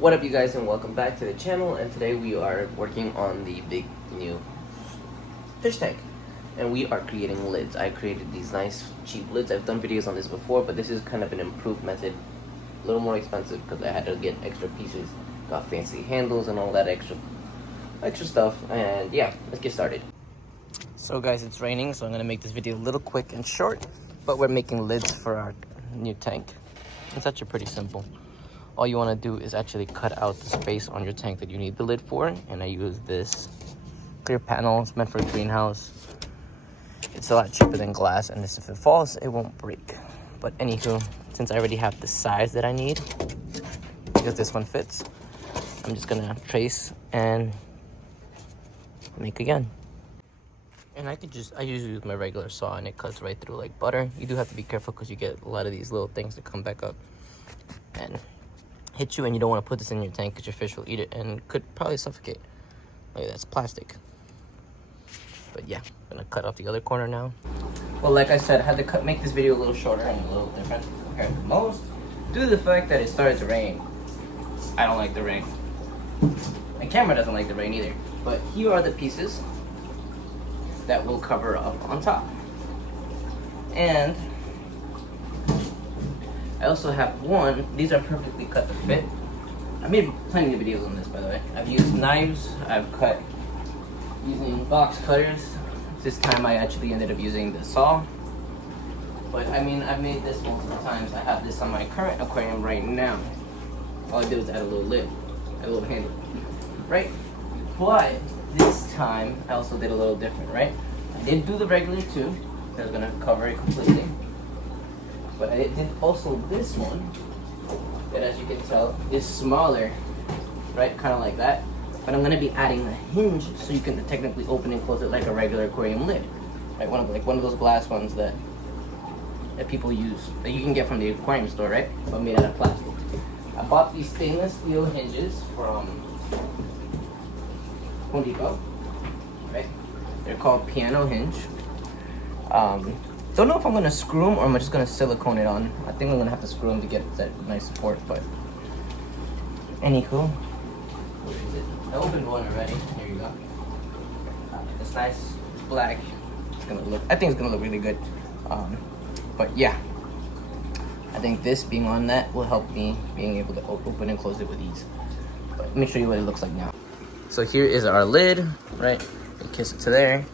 What up, you guys, and welcome back to the channel. And today we are working on the big new fish tank, and we are creating lids. I created these nice cheap lids. I've done videos on this before, but this is kind of an improved method, a little more expensive because I had to get extra pieces, got fancy handles and all that extra stuff. And yeah, let's get started. So guys, it's raining, so I'm gonna make this video a little quick and short, but we're making lids for our new tank. It's actually pretty simple. All you want to do is actually cut out the space on your tank that you need the lid for, and I use this clear panel. It's meant for a greenhouse. It's a lot cheaper than glass, and if it falls, it won't break. But anywho, since I already have the size that I need, because this one fits, I'm just gonna trace and make again. And I usually use my regular saw, and it cuts right through like butter. You do have to be careful because you get a lot of these little things that come back up and hit you, and you don't want to put this in your tank because your fish will eat it and could probably suffocate. Like, that's plastic. But yeah, I'm gonna cut off the other corner now. Well, like I said, I had to make this video a little shorter and a little different compared to most, due to the fact that it started to rain. I don't like the rain. My camera doesn't like the rain either. But here are the pieces that will cover up on top. And I also have these are perfectly cut to fit. I made plenty of videos on this, by the way. I've used knives, I've cut using box cutters. This time I actually ended up using the saw. But I mean, I've made this multiple times. I have this on my current aquarium right now. All I did was add a little lid, a little handle, right? But this time I also did a little different, right? I did do the regular too. I was gonna cover it completely. But I did also this one, that as you can tell, is smaller, right? Kind of like that. But I'm gonna be adding a hinge so you can technically open and close it like a regular aquarium lid. Right? One of those glass ones that people use, that you can get from the aquarium store, right? But made out of plastic. I bought these stainless steel hinges from Home Depot, right? They're called piano hinge. Don't know if I'm gonna screw them or I'm just gonna silicone it on. I think I'm gonna have to screw them to get that nice support, but anywho. Where is it? I opened one already. Here you go. It's nice. It's black. I think it's gonna look really good. But yeah, I think this being on that will help me being able to open and close it with ease. But let me show you what it looks like now. So here is our lid, right? You kiss it to there.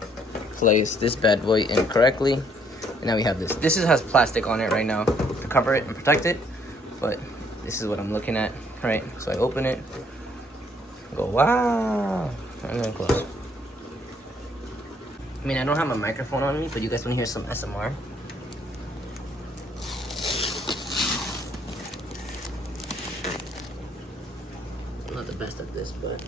Place this bad boy in correctly. And now we have this. This has plastic on it right now to cover it and protect it. But this is what I'm looking at, right? So I open it, go, wow, and then close. I mean, I don't have my microphone on me, but you guys want to hear some SMR? I'm not the best at this, but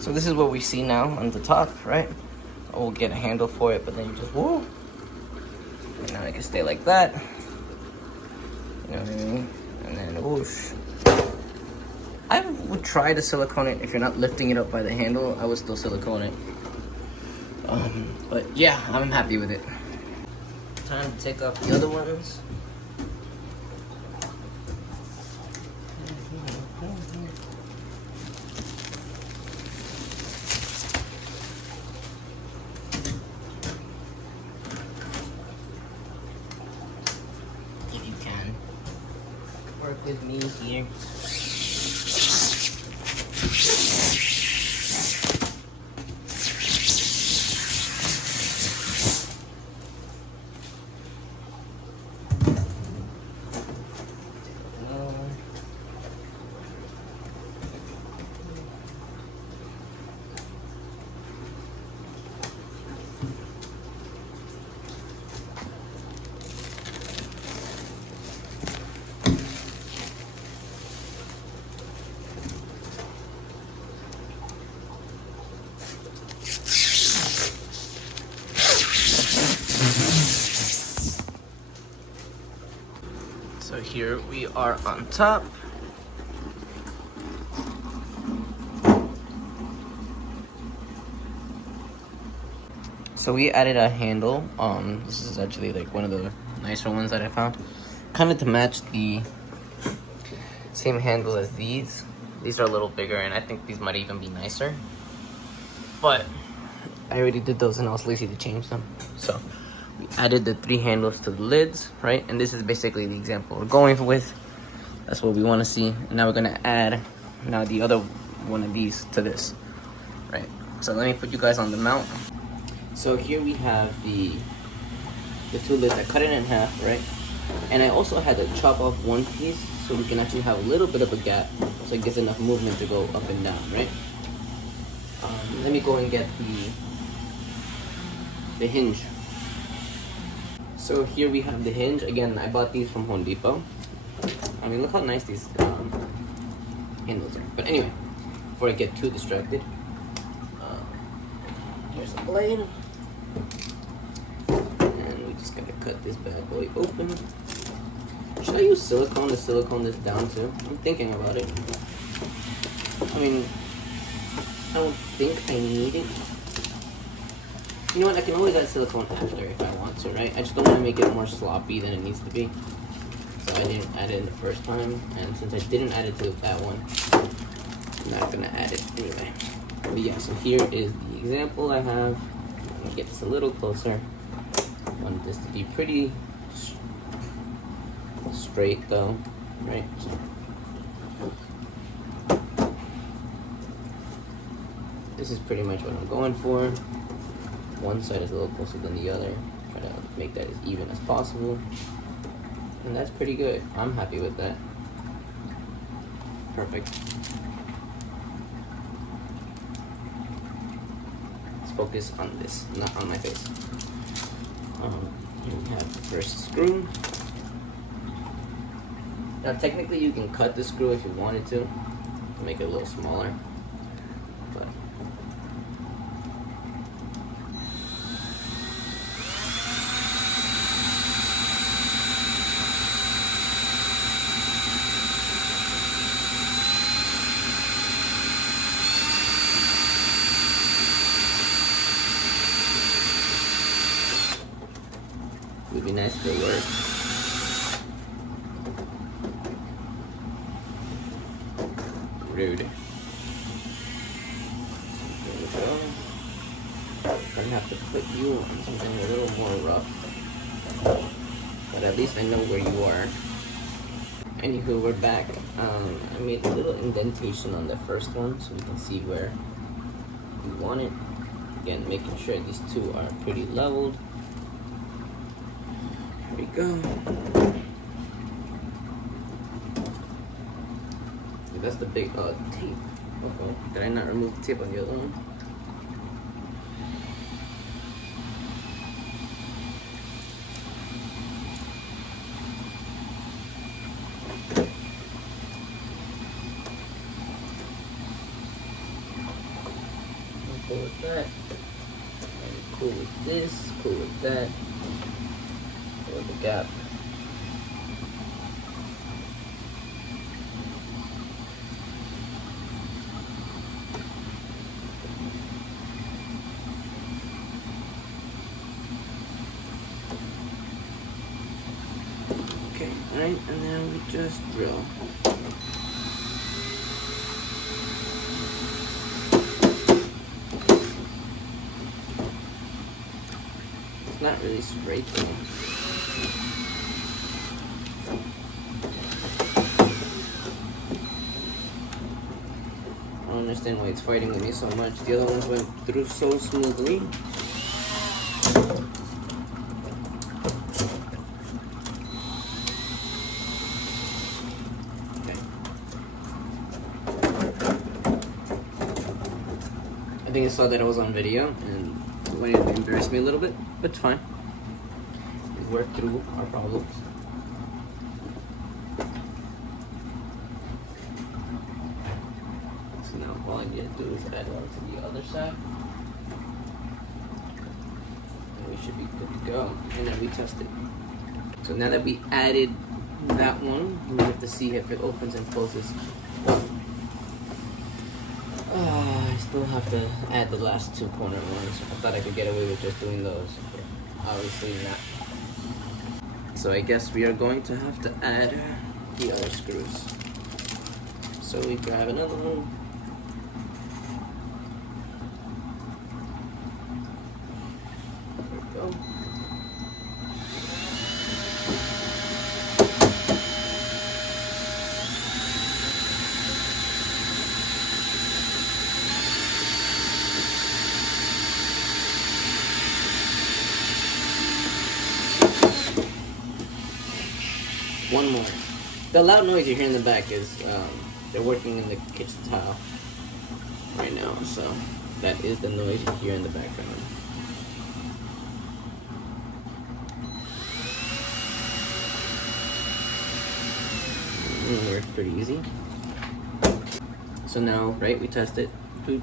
so this is what we see now on the top, right? We'll get a handle for it, but then you just, whoa. And now it can stay like that. You know what I mean? And then whoosh. I would try to silicone it. If you're not lifting it up by the handle, I would still silicone it. But yeah, I'm happy with it. Time to take off the other ones. Work with me here. here we are on top. So we added a handle. This is actually like one of the nicer ones that I found, kind of to match the same handle as these. These are a little bigger, and I think these might even be nicer. But I already did those, and I was lazy to change them. So we added the 3 handles to the lids, right? And this is basically the example we're going with. That's what we want to see. And now we're gonna add now the other one of these to this, right? So let me put you guys on the mount. So here we have the 2 lids. I cut it in half, right? And I also had to chop off one piece so we can actually have a little bit of a gap, so it gets enough movement to go up and down, right? Let me go and get the hinge. So here we have the hinge. Again, I bought these from Home Depot. I mean, look how nice these handles are. But anyway, before I get too distracted, here's the blade. And we just gotta cut this bad boy open. Should I use silicone to silicone this down too? I'm thinking about it. I mean, I don't think I need it. You know what, I can always add silicone after if I want to, right? I just don't want to make it more sloppy than it needs to be. So I didn't add it the first time, and since I didn't add it to that one, I'm not gonna add it anyway. But yeah, so here is the example I have. I'm gonna get this a little closer. I want this to be pretty straight though, right? This is pretty much what I'm going for. One side is a little closer than the other. Try to make that as even as possible. And that's pretty good. I'm happy with that. Perfect. Let's focus on this, not on my face. Here we have the first screw. Now technically you can cut the screw if you wanted to make it a little smaller. But it would be nice if it worked. Rude. There we go. I'm gonna have to put you on something a little more rough. But at least I know where you are. Anywho, we're back. I made a little indentation on the first one so we can see where we want it. Again, making sure these two are pretty leveled. Here we go. That's the big tape. Okay. Did I not remove the tape on the other one? I'm cool with that. I'm cool with this. Cool with that. Cool with the gap. Right, and then we just drill. It's not really straight though. I don't understand why it's fighting with me so much. The other ones went through so smoothly. I think I saw that I was on video and it wanted to embarrass me a little bit, but it's fine. We work through our problems. So now all I need to do is add on to the other side. And we should be good to go. And then we test it. So now that we added that one. We have to see if it opens and closes. I still have to add the last two corner ones. I thought I could get away with just doing those, but obviously not. So I guess we are going to have to add the other screws. So we grab another one. There we go. One more. The loud noise you hear in the back is they're working in the kitchen tile right now, so that is the noise you hear in the background. Works pretty easy. So now, right, we test it. It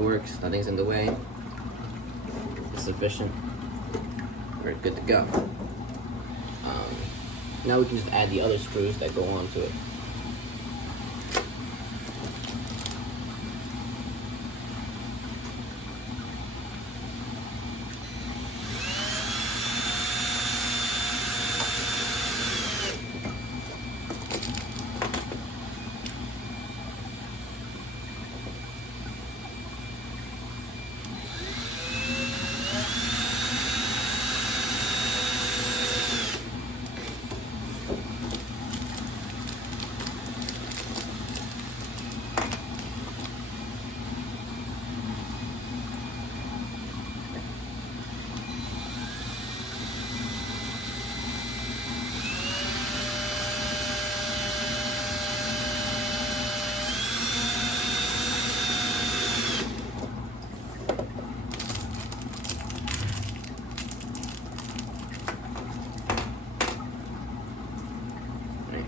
works. Nothing's in the way. It's sufficient. We're good to go. Now we can just add the other screws that go onto it.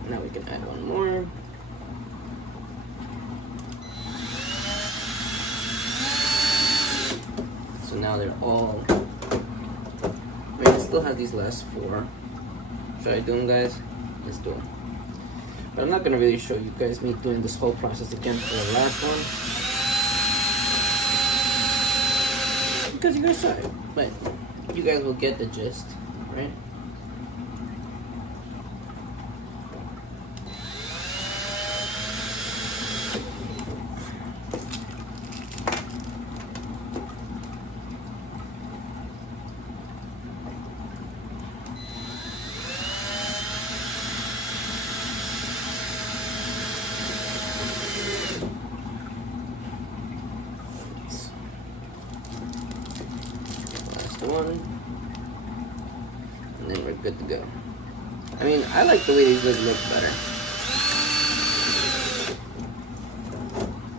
Now we can add one more. So now they're all, I mean, it still has these last four. Should I do them, guys? Let's do them. But I'm not going to really show you guys me doing this whole process again for the last one, because you guys saw it. But you guys will get the gist, right? One, and then we're good to go. I mean, I like the way these lids look better,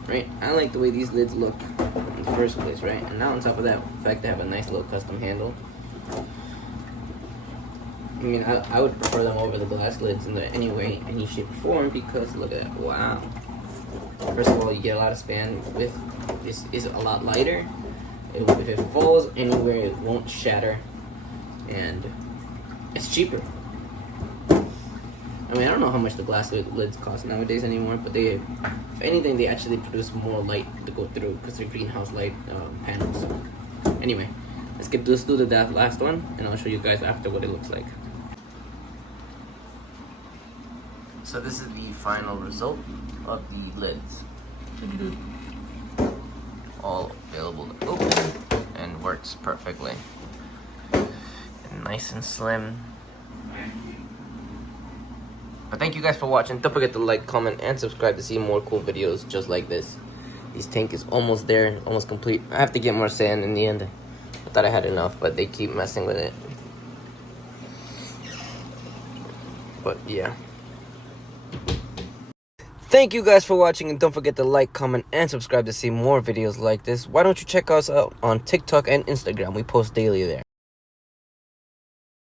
right? I like the way these lids look in the first place, right? And now on top of that, in fact, they have a nice little custom handle. I mean, I would prefer them over the glass lids in any way, any shape or form, because look at that, wow. First of all, you get a lot of span with this is a lot lighter. If it falls anywhere, it won't shatter, and it's cheaper. I mean, I don't know how much the glass lids cost nowadays anymore, but they, if anything, they actually produce more light to go through because they're greenhouse light panels. Anyway, let's do the last one, and I'll show you guys after what it looks like. So this is the final result of the lids. All available to open and works perfectly. And nice and slim. But thank you guys for watching. Don't forget to like, comment, and subscribe to see more cool videos just like this. This tank is almost there, almost complete. I have to get more sand in the end. I thought I had enough, but they keep messing with it. But yeah. Thank you guys for watching, and don't forget to like, comment, and subscribe to see more videos like this. Why don't you check us out on TikTok and Instagram? We post daily there.